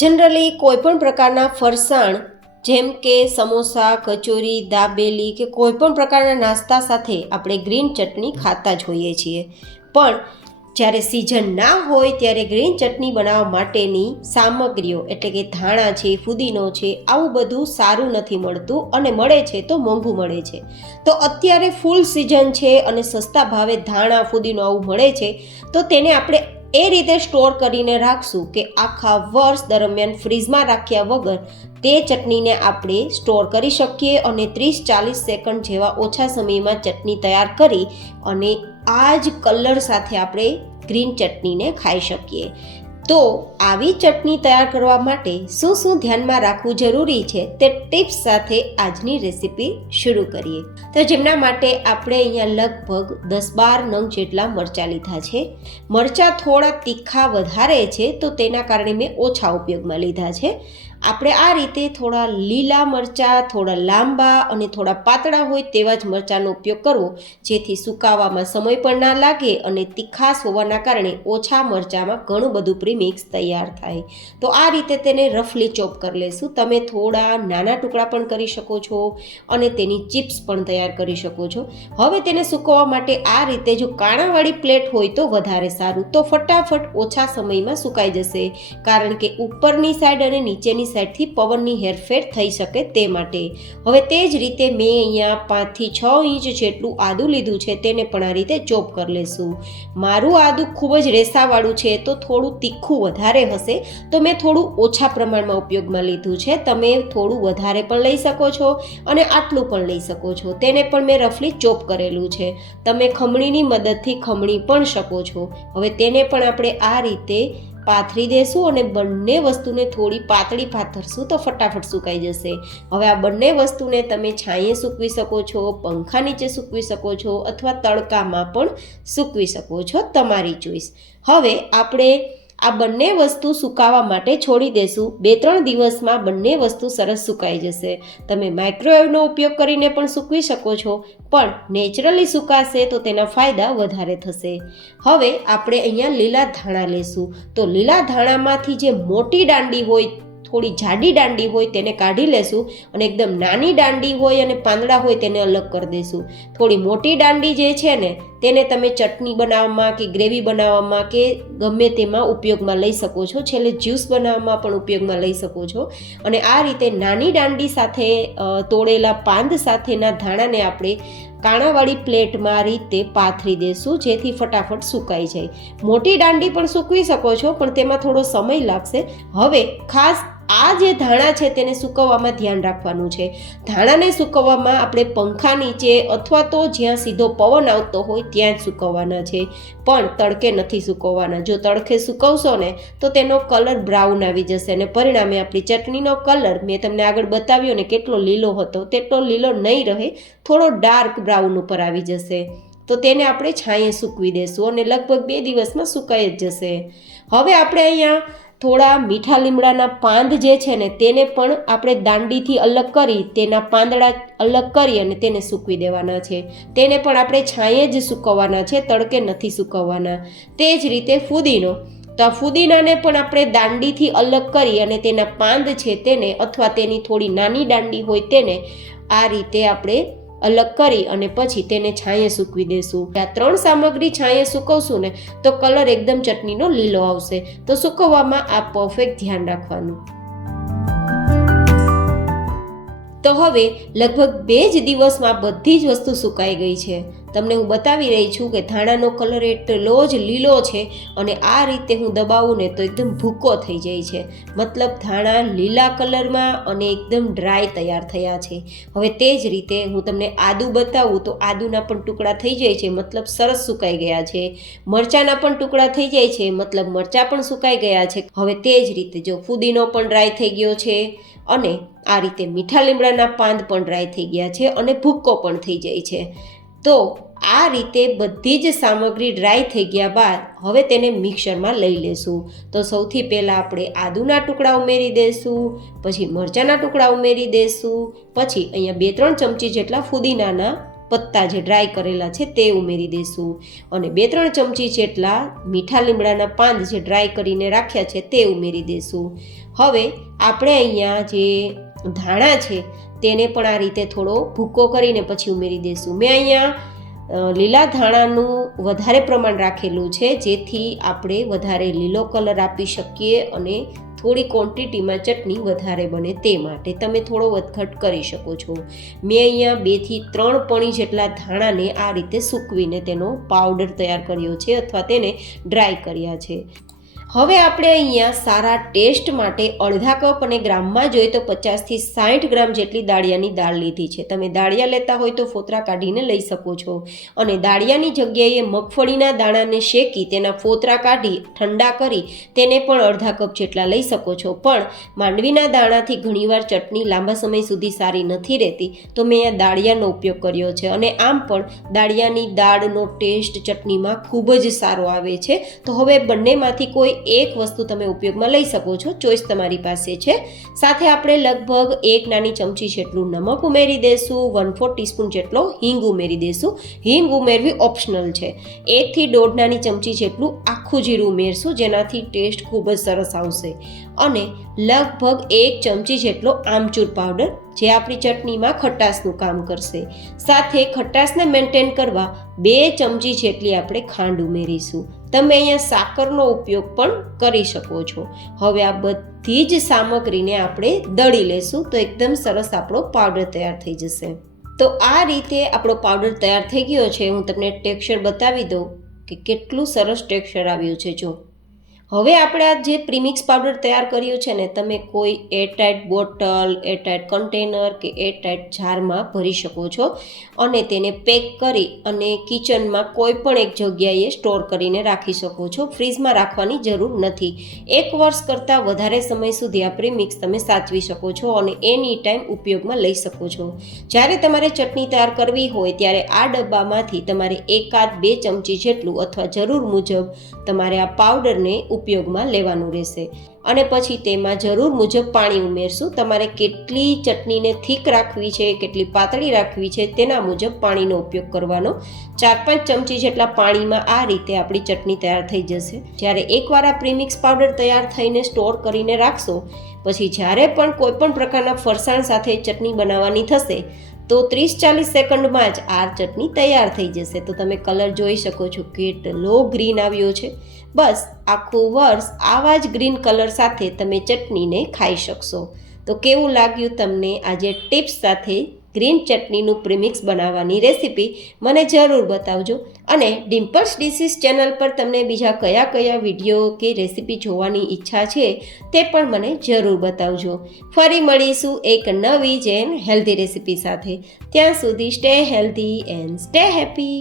Generally કોઈપણ પ્રકારના ફરસાણ જેમ કે સમોસા, કચોરી, દાબેલી કે કોઈપણ પ્રકારના નાસ્તા સાથે આપણે ગ્રીન ચટણી ખાતા જ હોઈએ છીએ. પણ જ્યારે સિઝન ના હોય ત્યારે ગ્રીન ચટણી બનાવવા માટેની સામગ્રીઓ એટલે કે ધાણા છે, ફુદીનો છે, આવું બધું સારું નથી મળતું અને મળે છે તો મોંઘું મળે છે. તો અત્યારે ફૂલ સિઝન છે અને સસ્તા ભાવે ધાણા, ફુદીનો આવું મળે છે તો તેને આપણે એ રીતે સ્ટોર કરીને રાખશું કે આખા વર્ષ દરમિયાન ફ્રીઝમાં રાખ્યા વગર તે ચટણીને આપણે સ્ટોર કરી શકીએ અને 30-40 સેકન્ડ જેવા ઓછા સમયમાં ચટણી તૈયાર કરી અને આ જ કલર સાથે આપણે ગ્રીન ચટણીને ખાઈ શકીએ. તો આવી ચટણી તૈયાર કરવા માટે શું શું ધ્યાનમાં રાખવું જરૂરી છે તે ટિપ્સ સાથે આજની રેસીપી શરૂ કરીએ. તો જેમના માટે આપણે અહીંયા લગભગ 10-12 નંગ જેટલા મરચાં લીધા છે. મરચાં થોડા તીખા વધારે છે તો તેના કારણે મેં ઓછા ઉપયોગમાં લીધા છે. આપણે આ રીતે થોડા લીલા મરચાં, થોડા લાંબા અને થોડા પાતળા હોય તેવા જ મરચાંનો ઉપયોગ કરવો, જેથી સુકાવામાં સમય પણ ના લાગે અને તીખાશ હોવાના કારણે ઓછા મરચાંમાં ઘણું બધું પ્રીમિક્સ તૈયાર થાય. તો આ રીતે તેને રફલી ચોપ કરી લેશું. તમે થોડા નાના ટુકડા પણ કરી શકો છો અને તેની ચિપ્સ પણ તૈયાર કરી શકો છો. હવે તેને સૂકવવા માટે આ રીતે જો કાણાવાળી પ્લેટ હોય તો વધારે સારું, તો ફટાફટ ઓછા સમયમાં સુકાઈ જશે, કારણ કે ઉપરની સાઈડ અને નીચેની સાઈડથી પવનની હેરફેર થઈ શકે તે માટે. હવે તે જ રીતે મેં અહીંયા 5 થી 6 ઇંચ જેટલું આદું લીધું છે, તેને પણ આ રીતે ચોપ કરી લેશું. મારું આદું ખૂબ જ રેસાવાળું છે તો થોડું તીખું વધારે હશે, તો મેં થોડું ઓછા પ્રમાણમાં ઉપયોગમાં લીધું છે. તમે થોડું વધારે પણ લઈ શકો છો અને આટલું પણ લઈ શકો છો. તેને પણ મેં રફલી ચોપ કરેલું છે. તમે ખમણીની મદદથી ખમણી પણ શકો છો. હવે તેને પણ આપણે આ રીતે પાથરી દેશું અને બંને વસ્તુને થોડી પાતળી પાથરશું તો ફટાફટ સુકાઈ જશે. હવે આ બંને વસ્તુને તમે છાંયે સૂકવી શકો છો, પંખા નીચે સૂકવી શકો છો અથવા તડકામાં પણ સૂકવી શકો છો, તમારી ચોઈસ. હવે આપણે આ બંને વસ્તુ સુકાવા માટે છોડી દેશું. 2-3 દિવસમાં બંને વસ્તુ સરસ સુકાઈ જશે. તમે માઇક્રોવેવનો ઉપયોગ કરીને પણ સૂકવી શકો છો, પણ નેચરલી સુકાશે તો તેના ફાયદા વધારે થશે. હવે આપણે અહીંયા લીલા ધાણા લેશું. તો લીલા ધાણામાંથી જે મોટી દાંડી હોય, થોડી જાડી દાંડી હોય તેને કાઢી લેશું અને એકદમ નાની દાંડી હોય અને પાંદડા હોય તેને અલગ કરી દઈશું. થોડી મોટી દાંડી જે છે ને તેને તમે ચટણી બનાવવામાં કે ગ્રેવી બનાવવામાં કે ગમે તેમાં ઉપયોગમાં લઈ શકો છો. છેલ્લે જ્યુસ બનાવવામાં પણ ઉપયોગમાં લઈ શકો છો. અને આ રીતે નાની દાંડી સાથે તોડેલા પાંદ સાથેના ધાણાને આપણે કાણાવાળી પ્લેટમાં રીતે પાથરી દેશું, જેથી ફટાફટ સુકાઈ જાય. મોટી દાંડી પણ સૂકવી શકો છો પણ તેમાં થોડો સમય લાગશે. હવે ખાસ આ જે ધાણા છે તેને સૂકવવામાં ધ્યાન રાખવાનું છે. ધાણાને સૂકવવામાં આપણે પંખા નીચે અથવા તો જ્યાં સીધો પવન આવતો હોય ત્યાં જ સૂકવવાના છે, પણ તડકે નથી સૂકવવાના. જો તડકે સૂકવશો ને તો તેનો કલર બ્રાઉન આવી જશે અને પરિણામે આપણી ચટણીનો કલર મેં તમને આગળ બતાવ્યો ને કેટલો લીલો હતો તેટલો લીલો નહીં રહે, થોડો ડાર્ક બ્રાઉન ઉપર આવી જશે. તો તેને આપણે છાંયે સૂકવી દેશું અને લગભગ 2 દિવસમાં સુકાઈ જ જશે. હવે આપણે અહીંયા થોડા મીઠા લીમડાના પાંદ જે છે ને તેને પણ આપણે દાંડીથી અલગ કરી તેના પાંદડા અલગ કરી અને તેને સૂકવી દેવાના છે. તેને પણ આપણે છાંયે જ સૂકવવાના છે, તડકે નથી સૂકવવાના. તે જ રીતે ફુદીનો, તો આ ફુદીનાને પણ આપણે દાંડીથી અલગ કરી અને તેના પાંદ છે તેને અથવા તેની થોડી નાની દાંડી હોય તેને આ રીતે આપણે અલગ કરી અને પછી તેને છાંયે સૂકવી દેશું. આ 3 સામગ્રી છાંયે સૂકવશું ને તો કલર એકદમ ચટણીનો લીલો આવશે. તો સૂકવવામાં આ પરફેક્ટ ધ્યાન રાખવાનું. તો હવે લગભગ 2 જ દિવસમાં બધી જ વસ્તુ સુકાઈ ગઈ છે. તમને હું બતાવી રહી છું કે ધાણાનો કલર એટલો જ લીલો છે અને આ રીતે હું દબાવું ને તો એકદમ ભૂકો થઈ જાય છે. મતલબ ધાણા લીલા કલરમાં અને એકદમ ડ્રાય તૈયાર થયા છે. હવે તે જ રીતે હું તમને આદું બતાવું તો આદુના પણ ટુકડા થઈ જાય છે, મતલબ સરસ સુકાઈ ગયા છે. મરચાંના પણ ટુકડા થઈ જાય છે, મતલબ મરચાં પણ સુકાઈ ગયા છે. હવે તે જ રીતે જો ફુદીનો પણ ડ્રાય થઈ ગયો છે અને આ રીતે મીઠા લીમડાના પાંદ પણ ડ્રાય થઈ ગયા છે અને ભૂક્કો પણ થઈ જાય છે. તો આ રીતે બધી જ સામગ્રી ડ્રાય થઈ ગયા બાદ હવે તેને મિક્સરમાં લઈ લેશું. તો સૌથી પહેલાં આપણે આદુના ટુકડા ઉમેરી દઈશું, પછી મરચાંના ટુકડા ઉમેરી દઈશું, પછી અહીંયા 2-3 ચમચી જેટલા ફુદીનાના પત્તા જે ડ્રાય કરેલા છે તે ઉમેરી દઈશું અને 2-3 ચમચી જેટલા મીઠા લીમડાના પાન જે ડ્રાય કરીને રાખ્યા છે તે ઉમેરી દઈશું. હવે આપણે અહીંયા જે ધાણા છે તેને પણ આ રીતે થોડો ભૂકો કરીને પછી ઉમેરી દઈશું. મેં અહીંયા લીલા ધાણાનું વધારે પ્રમાણ રાખેલું છે જેથી આપણે વધારે લીલો કલર આપી શકીએ અને થોડી ક્વોન્ટિટીમાં ચટણી વધારે બને તે માટે તમે થોડો વધઘટ કરી શકો છો. મેં અહીંયા 2 થી 3 પણી જેટલા ધાણાને આ રીતે સૂકવીને તેનો પાવડર તૈયાર કર્યો છે અથવા તેને ડ્રાય કર્યા છે. હવે આપણે અહીંયા સારા ટેસ્ટ માટે અડધા કપ અને ગ્રામમાં જોઈએ તો 50 થી 60 ગ્રામ જેટલી દાળિયાની દાળ લીધી છે. તમે દાળિયા લેતા હોય તો ફોતરા કાઢીને લઈ શકો છો અને દાળિયાની જગ્યાએ મગફળીના દાણાને શેકી તેના ફોતરા કાઢી ઠંડા કરી તેને પણ અડધા કપ જેટલા લઈ શકો છો. પણ માંડવીના દાણાથી ઘણીવાર ચટણી લાંબા સમય સુધી સારી નથી રહેતી તો મેં અહીંયા દાળિયાનો ઉપયોગ કર્યો છે અને આમ પણ દાળિયાની દાળનો ટેસ્ટ ચટણીમાં ખૂબ જ સારો આવે છે. તો હવે બંનેમાંથી કોઈ એક વસ્તુ તમે ઉપયોગમાં લઈ શકો છો, ચોઈસ તમારી પાસે છે. સાથે આપણે લગભગ 1 નાની ચમચી જેટલું નમક ઉમેરી દઈશું, 1/4 ટીસ્પૂન જેટલો હિંગ ઉમેરી દઈશું. હિંગ ઉમેરવી ઓપ્શનલ છે. 1 થી 1.5 નાની ચમચી જેટલું આખું જીરું ઉમેરશું જેનાથી ટેસ્ટ ખૂબ જ સરસ આવશે અને લગભગ 1 ચમચી જેટલો આમચૂર પાવડર જે આપણી ચટણીમાં ખટાશનું કામ કરશે. સાથે ખટાશને મેન્ટેન કરવા 2 ચમચી જેટલી આપણે ખાંડ ઉમેરીશું. તમે અહીંયા સાકરનો ઉપયોગ પણ કરી શકો છો. હવે આ બધી જ સામગ્રીને આપણે દળી લેશું તો એકદમ સરસ આપણો પાવડર તૈયાર થઈ જશે. તો આ રીતે આપણો પાવડર તૈયાર થઈ ગયો છે. હું તમને ટેક્સચર બતાવી દઉં કે કેટલું સરસ ટેક્સચર આવ્યું છે. જો હવે આપણે આ જે પ્રીમિક્સ પાવડર તૈયાર કર્યું છે ને તમે કોઈ એરટાઇટ બોટલ, એરટાઇટ કન્ટેનર કે એરટાઇટ જારમાં ભરી શકો છો અને તેને પેક કરી અને કિચનમાં કોઈ પણ એક જગ્યાએ સ્ટોર કરીને રાખી શકો છો. ફ્રીજમાં રાખવાની જરૂર નથી. 1 વર્ષ કરતાં વધારે સમય સુધી આ પ્રીમિક્સ તમે સાચવી શકો છો અને એની ટાઈમ ઉપયોગમાં લઈ શકો છો. જ્યારે તમારે ચટણી તૈયાર કરવી હોય ત્યારે આ ડબ્બામાંથી તમારે 1-2 ચમચી જેટલું અથવા જરૂર મુજબ તમારે આ પાવડરને ઉપયોગમાં લેવાનું રહેશે અને પછી તેમાં જરૂર મુજબ પાણી ઉમેરશું. તમારે કેટલી ચટણીને થીક રાખવી છે, કેટલી પાતળી રાખવી છે તેના મુજબ પાણીનો ઉપયોગ કરવાનો. 4-5 ચમચી જેટલા પાણીમાં આ રીતે આપણી ચટણી તૈયાર થઈ જશે. જ્યારે એકવાર આ પ્રીમિક્સ પાવડર તૈયાર થઈને સ્ટોર કરીને રાખશો પછી જ્યારે પણ કોઈ પણ પ્રકારના ફરસાણ સાથે ચટણી બનાવવાની થશે તો 30-40 સેકન્ડમાં જ આ ચટણી તૈયાર થઈ જશે. તો તમે કલર જોઈ શકો છો કેટલો ગ્રીન આવ્યો છે. બસ આખું વર્ષ આવા જ ગ્રીન કલર સાથે તમે ચટણીને ખાઈ શકશો. તો કેવું લાગ્યું તમને આજે ટિપ્સ સાથે ગ્રીન ચટણીનું પ્રીમિક્સ બનાવવાની રેસીપી મને જરૂર બતાવજો અને ડિમ્પલ્સ ડિશિસ ચેનલ પર તમને બીજા કયા વિડીયો કે રેસીપી જોવાની ઈચ્છા છે તે પણ મને જરૂર બતાવજો. ફરી મળીશું એક નવી જ એન્ડ હેલ્ધી રેસીપી સાથે. ત્યાં સુધી stay healthy and stay happy.